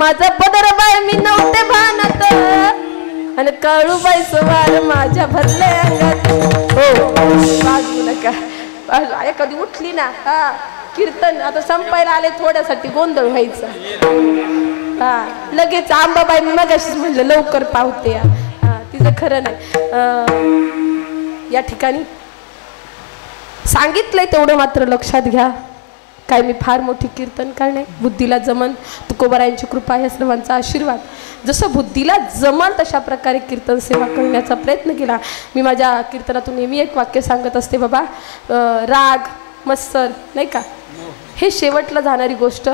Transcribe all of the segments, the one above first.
माझा पदर बाय मी नव्हते भानात आणि काळूबाई सवार माझ्या भरले अंगात. हो वाजू नका वाजू. कधी उठली ना हा कीर्तन आता संपायला आले थोड्यासाठी गोंधळ व्हायचा. हा लगेच आंबाबाई मी मगाशीच म्हणलं लवकर पावते. हा तिचं खरं नाही. या ठिकाणी सांगितलंय तेवढं मात्र लक्षात घ्या. काय मी फार मोठी कीर्तनकार नाही. बुद्धीला जमन तुकोबारायांची कृपा या सर्वांचा आशीर्वाद. जसं बुद्धीला जमल तशा प्रकारे कीर्तन सेवा करण्याचा प्रयत्न केला. मी माझ्या कीर्तनातून नेहमी एक वाक्य सांगत असते बाबा, राग मत्सर नाही का हे शेवटला जाणारी गोष्ट.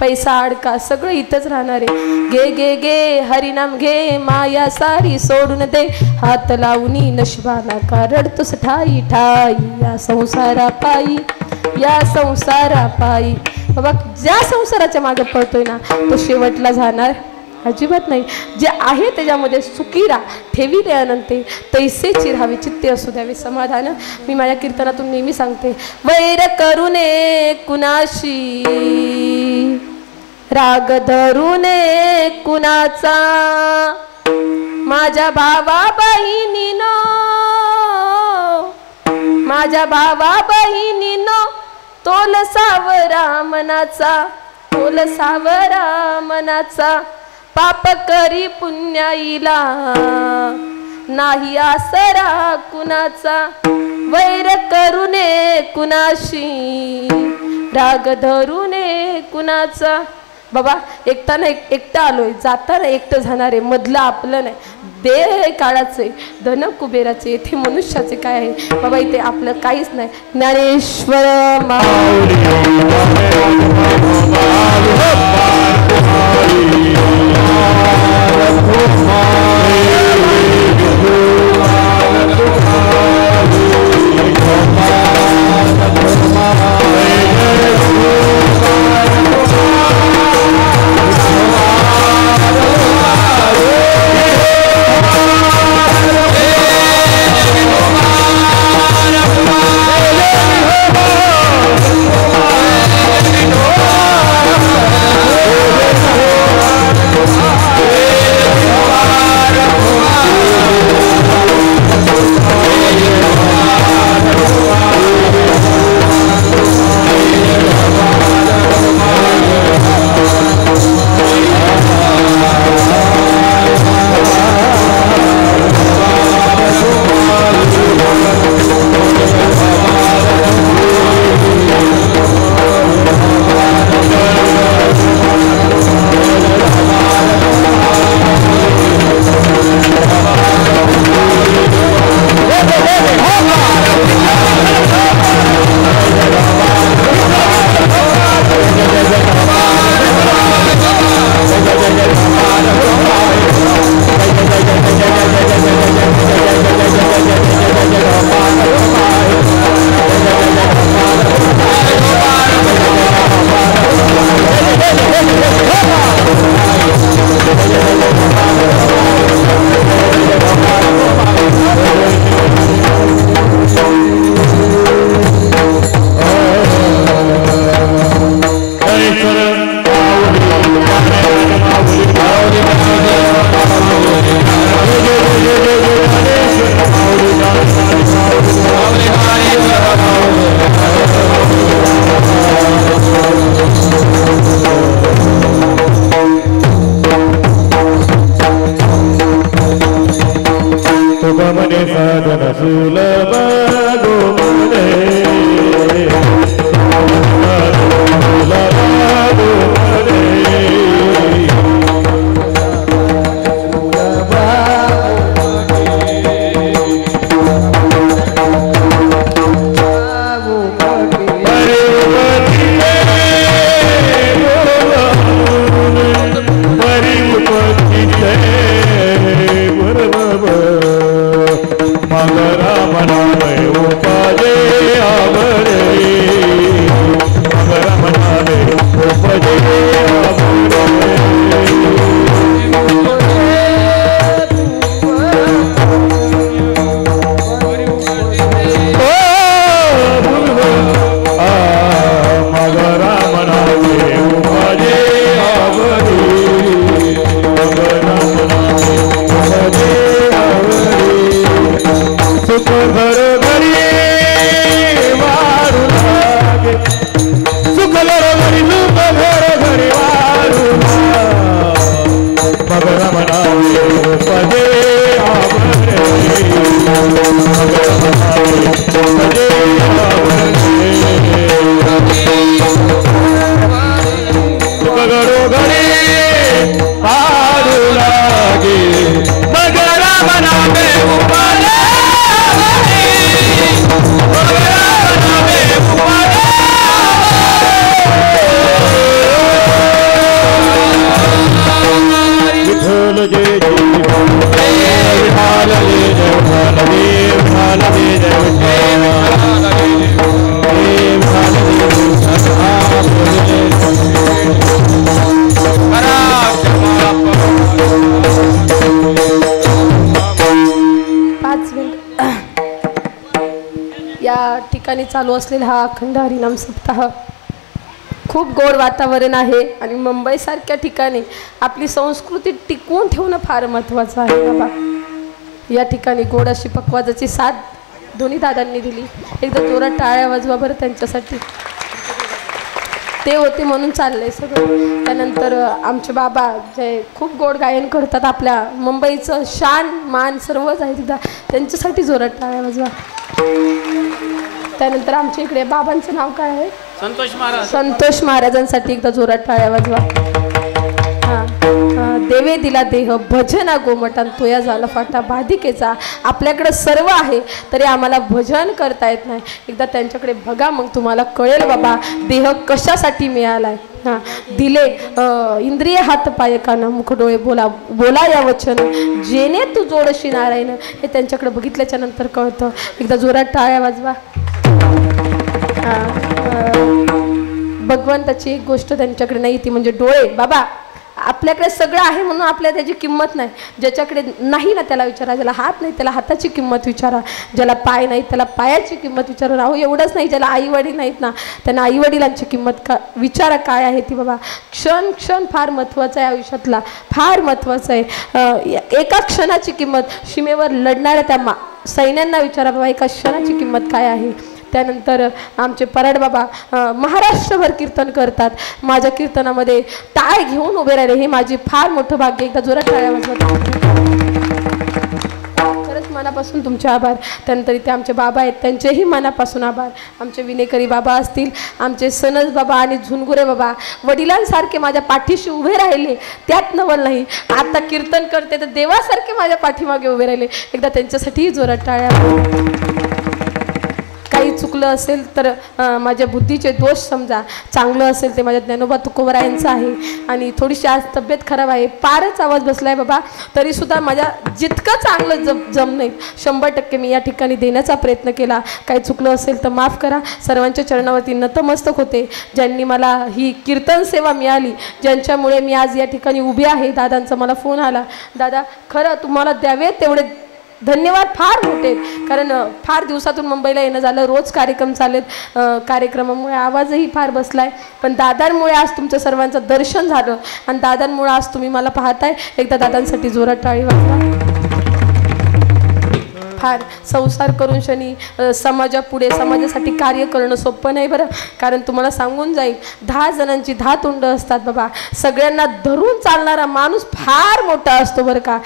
पैसा अडका सगळं इथंच राहणार आहे. घे घे घे हरिनाम घे माया सारी सोडून दे हात लावणी नशिबाला का रडतोस ठाई ठाई या संसारा पायी या संसारा पायी. बाबा ज्या संसाराच्या मागे पळतोय ना तो शेवटला जाणार अजिबात नाही. जे आहे त्याच्यामध्ये सुखी राहा ठेवी अनंत तैसे चिरावे चित्ते असू द्यावे समाधान. मी माझ्या कीर्तनातून नेहमी सांगते वैर करू नये कुणाशी राग धरू नये कुणाचा माझ्या भावा बहिणीनो माझ्या भावा बहिणीनो तोल सावरा मनाचा तोल सावरा मनाचा पाप करी पुण्याईला नाही आसरा कुणाचा वैर करू नये कुणाशी राग धरू नये कुणाचा. बाबा एकटा एकटा आलोय जाताना एकटं जाणार आहे. मधलं आपलं नाही. देह काळाचे धन कुबेराचे येथे मनुष्याचे काय आहे बाबा इथे आपलं काहीच नाही. ज्ञानेश्वर ठिकाणी चालू असलेला हा अखंड हरिनाम सप्ताह खूप गोड वातावरण आहे आणि मुंबईसारख्या ठिकाणी आपली संस्कृती टिकवून ठेवणं फार महत्त्वाचं आहे बाबा. या ठिकाणी गोड अशी पक्वाजाची साथ दोन्ही दादांनी दिली. एकदा जोरात टाळ्या वाजवा बरं त्यांच्यासाठी. ते होते म्हणून चाललंय सगळं. त्यानंतर आमचे बाबा जे खूप गोड गायन करतात, आपल्या मुंबईचं शान मान सर्वच आहे तिथं, त्यांच्यासाठी जोरात टाळ्या वाजवा. त्यानंतर आमच्या इकडे बाबांचं नाव काय आहे? संतोष महाराज. संतोष महाराजांसाठी एकदा जोरात टाळ्या वाजवा. देवे दिला देह भजना गोमटान तोया झाला फाटा बाधिकेचा. आपल्याकडे सर्व आहे तरी आम्हाला भजन करता येत नाही. एकदा त्यांच्याकडे बघा, मग तुम्हाला कळेल बाबा देह कशासाठी मिळालाय. दिले इंद्रिय हात पाय कान मुख डोळे बोला बोला या वचन जेने तू जोडशी नारायण. हे त्यांच्याकडे बघितल्याच्या नंतर कळतं. एकदा जोरात टाळ्या वाजवा. भगवंताची एक गोष्ट त्यांच्याकडे नाही ती म्हणजे डोळे. बाबा आपल्याकडे सगळं आहे म्हणून आपल्याला त्याची किंमत नाही. ज्याच्याकडे नाही ना त्याला विचारा, ज्याला हात नाही त्याला हाताची किंमत विचारा, ज्याला पाय नाही त्याला पायाची किंमत विचारा. राहू एवढंच नाही, ज्याला आई वडील नाहीत ना त्यांना आई वडिलांची किंमत विचारा काय आहे ती. बाबा क्षण क्षण फार महत्त्वाचा आहे आयुष्यातला, फार महत्त्वाचं आहे. एका क्षणाची किंमत सीमेवर लढणाऱ्या त्या सैन्यांना विचारा बाबा एका क्षणाची किंमत काय आहे. त्यानंतर आमचे पराड बाबा महाराष्ट्रभर कीर्तन करतात. माझ्या कीर्तनामध्ये टाळ घेऊन उभे राहिले हे माझे फार मोठं भाग्य. एकदा जोरात टाळ्या वाजवत. खरंच मनापासून तुमचे आभार. त्यानंतर इथे आमचे बाबा आहेत त्यांचेही मनापासून आभार. आमचे विनेकरी बाबा असतील, आमचे सनज बाबा आणि झुनगुरे बाबा वडिलांसारखे माझ्या पाठीशी उभे राहिले, त्यात नवल नाही. आता कीर्तन करते तर देवासारखे माझ्या पाठीमागे उभे राहिले. एकदा त्यांच्यासाठीही जोरात टाळ्या. काही चुकलं असेल तर माझ्या बुद्धीचे दोष समजा, चांगलं असेल ते माझ्या ज्ञानोबा तुकोबरायांचं आहे. आणि थोडीशी आज तब्येत खराब आहे, पारच आवाज बसला आहे बाबा, तरीसुद्धा माझ्या जितकं चांगलं जम नाही 100% मी या ठिकाणी देण्याचा प्रयत्न केला. काही चुकलं असेल तर माफ करा. सर्वांच्या चरणावरती नतमस्तक होते. ज्यांनी मला ही कीर्तन सेवा मिळाली, ज्यांच्यामुळे मी आज या ठिकाणी उभी आहे. दादांचा मला फोन आला, दादा खरं तुम्हाला द्यावे तेवढे धन्यवाद फार मोठे, कारण फार दिवसातून मुंबईला येणं झालं, रोज कार्यक्रम चालेत. कार्यक्रमामुळे आवाजही फार बसलाय, पण दादांमुळे आज तुमचं सर्वांचं दर्शन झालं आणि दादांमुळे आज तुम्ही मला पाहताय. एकदा दादांसाठी जोरात टाळी वाजवा. फार संसार करून शनी समाजापुढे समाजासाठी कार्य करणं सोपं नाही बरं. कारण तुम्हाला सांगून जाईल 10 जणांची 10 तोंड असतात बाबा. सगळ्यांना धरून चालणारा माणूस फार मोठा असतो बरं का.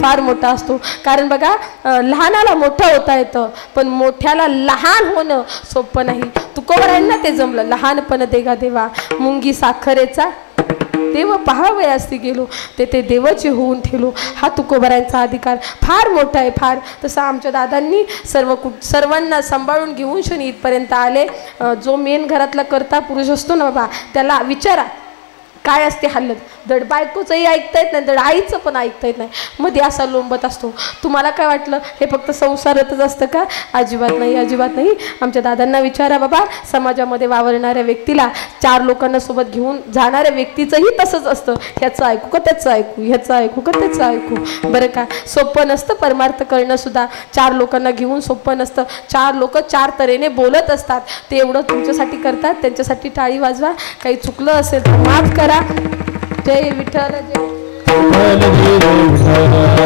फार मोठा असतो. कारण बघा लहानाला मोठं होता येतं, पण मोठ्याला लहान होणं सोपं नाही. तुकोबरायांना ते जमलं. लहानपण देगा देवा मुंगी साखरेचा देव पहावे असती गेलो ते देवाचे होऊन ठेलो. हा तुकोबरायांचा अधिकार फार मोठा आहे फार. तसं आमच्या दादांनी सर्वांना सांभाळून घेऊन शनी इथपर्यंत आले. जो मेन घरातला करता पुरुष असतो ना बाबा, त्याला विचारा काय असते हालत. धड बायकोचंही ऐकता येत नाही, धड आईचं पण ऐकता येत नाही, मध्ये असा लोंबत असतो. तुम्हाला काय वाटलं हे फक्त संसारातच असतं का? अजिबात नाही, अजिबात नाही. आमच्या दादांना विचारा बाबा, समाजामध्ये वावरणाऱ्या व्यक्तीला 4 लोकांना सोबत घेऊन जाणाऱ्या व्यक्तीचंही तसंच असतं. ह्याचं ऐकू का त्याचं ऐकू, ह्याचं ऐकू का त्याचं ऐकू. बरं का सोपं नसतं परमार्थ करणं सुद्धा. 4 लोकांना घेऊन सोपं नसतं. 4 लोक 4 तऱ्हेने बोलत असतात. ते एवढं तुमच्यासाठी करतात, त्यांच्यासाठी टाळी वाजवा. काही चुकलं असेल तर माफ करा. जय विठ्ठल जय. भगवान की जय.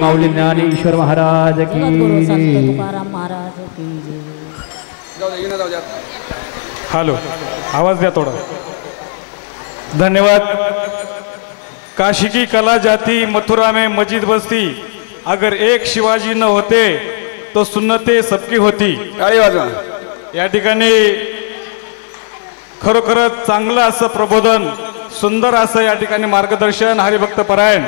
माऊली ज्ञानेश्वर महाराज की जय. हॅलो, आवाज द्या थोडा. धन्यवाद. काशी की कला जाती मथुरा में मस्जिद बसती, अगर एक शिवाजी न होते तो सुन्नते सबकी होती. या ठिकाणी खरोखरच चांगलं असं प्रबोधन सुंदर असं या ठिकाणी मार्गदर्शन हरिभक्त परायण